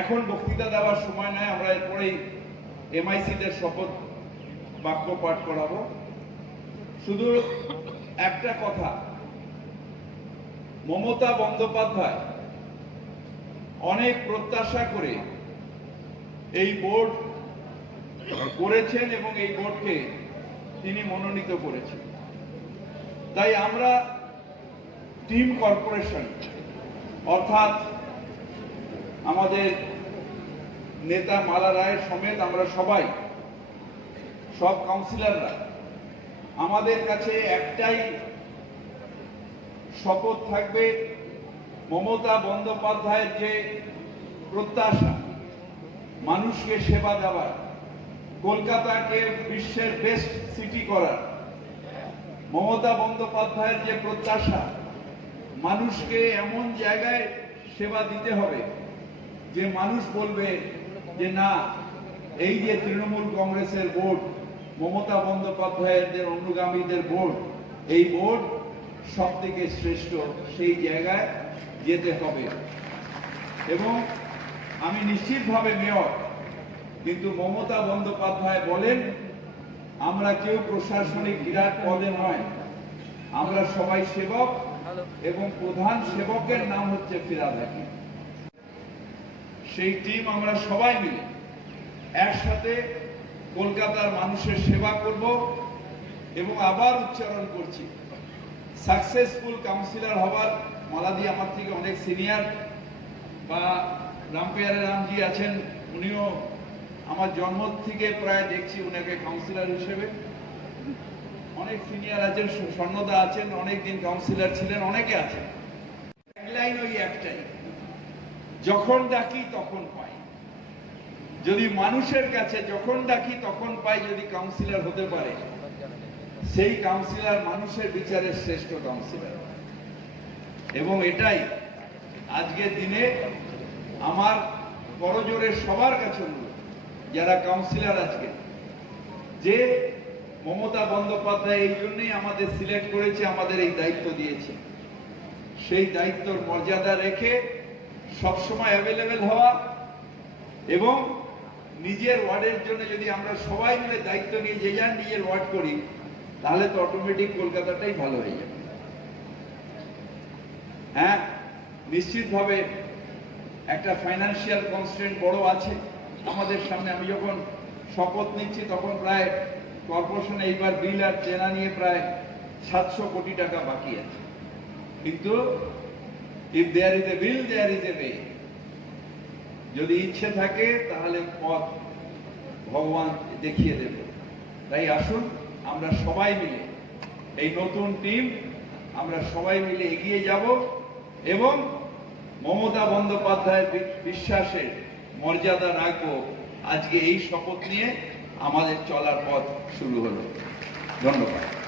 এখন বক্তৃতা দেওয়ার সময় নয়, আমরা এরপরেই এমআইসিদের শপথ বাক্য পাঠ করাবো। শুধু একটা কথা, মমতা বন্দ্যোপাধ্যায় অনেক প্রত্যাশা করে এই বোর্ড করেছেন এবং এই বোর্ডকে তিনি মনোনীত করেছেন। তাই আমরা টিম কর্পোরেশন অর্থাৎ আমাদের নেতা মালা রায়ের সমেত আমরা সবাই, সব কাউন্সিলররা, আমাদের কাছে একটাই শপথ থাকবে, মমতা বন্দ্যোপাধ্যায়ের যে প্রত্যাশা মানুষকে সেবা দেওয়ার, কলকাতাকে বিশ্বের বেস্ট সিটি করার, মমতা বন্দ্যোপাধ্যায়ের যে প্রত্যাশা মানুষকে এমন জায়গায় সেবা দিতে হবে যে মানুষ বলবে যে না, এই যে তৃণমূল কংগ্রেসের বোর্ড, মমতা বন্দ্যোপাধ্যায়ের অনুগামীদের বোর্ড, এই বোর্ড সব থেকে শ্রেষ্ঠ, সেই জায়গায় যেতে হবে। এবং আমি নিশ্চিতভাবে মেয়র, কিন্তু মমতা বন্দ্যোপাধ্যায় বলেন আমরা কেউ প্রশাসনিক বিরাট পদে নয়, আমরা সবাই সেবক এবং প্রধান সেবকের নাম হচ্ছে ফিরহাদ হাকিম। সেই টিম আমরা সবাই মিলে একসাথে কলকাতার মানুষের সেবা করব এবং আবার উচ্চারণ করছি, সাকসেসফুল কাউন্সিলর হবার, মালাদি আমার থেকে অনেক সিনিয়র, বা রামপিয়ারে রামজি আছেন, উনিও আমার জন্ম থেকে প্রায় দেখছি উনাকে কাউন্সিলর হিসেবে, অনেক সিনিয়র আছেন, স্বর্ণদা আছেন, অনেকদিন কাউন্সিলর ছিলেন, অনেকে আছেন। ট্যাগলাইন ওই একটাই, যখন ডাকি তখন পাই। যদি মানুষের কাছে যখন ডাকি তখন পাই যদি কাউন্সিলর হতে পারে, সেই কাউন্সিলর মানুষের বিচারের শ্রেষ্ঠ কাউন্সিলর। এবং এটাই আজকের দিনে আমার করজোরে সবার কাছে অনুরোধ, যারা কাউন্সিলর আজকে, যে মমতা বন্দ্যোপাধ্যায় এই জন্যই আমাদের সিলেক্ট করেছে, আমাদের এই দায়িত্ব দিয়েছে, সেই দায়িত্বর মর্যাদা রেখে সবসময় অ্যাভেলেবেল হওয়া এবং নিজের ওয়ার্ডের জন্য যদি আমরা সবাই মিলে দায়িত্ব নিয়ে যে যার নিজের ওয়ার্ড করি, তাহলে তো অটোমেটিক কলকাতাটাই ভালো হয়ে যাবে। হ্যাঁ, নিশ্চিতভাবে একটা ফাইন্যান্সিয়াল কনস্ট্রেন্ট বড় আছে আমাদের সামনে। আমি যখন শপথ নিচ্ছি তখন প্রায় কর্পোরেশনে এইবার বিল আর চেনা নিয়ে প্রায় 700 কোটি টাকা বাকি আছে, কিন্তু if there is a will, there is a way. যদি ইচ্ছে থাকে তাহলে পথ ভগবান দেখিয়ে দেবে। তাই আসুন আমরা সবাই মিলে, এই নতুন টিম, আমরা সবাই মিলে এগিয়ে যাব এবং মমতা বন্দ্যোপাধ্যায়ের বিশ্বাসের মর্যাদা রাখবো। আজকে এই শপথ নিয়ে আমাদের চলার পথ শুরু হলো। ধন্যবাদ।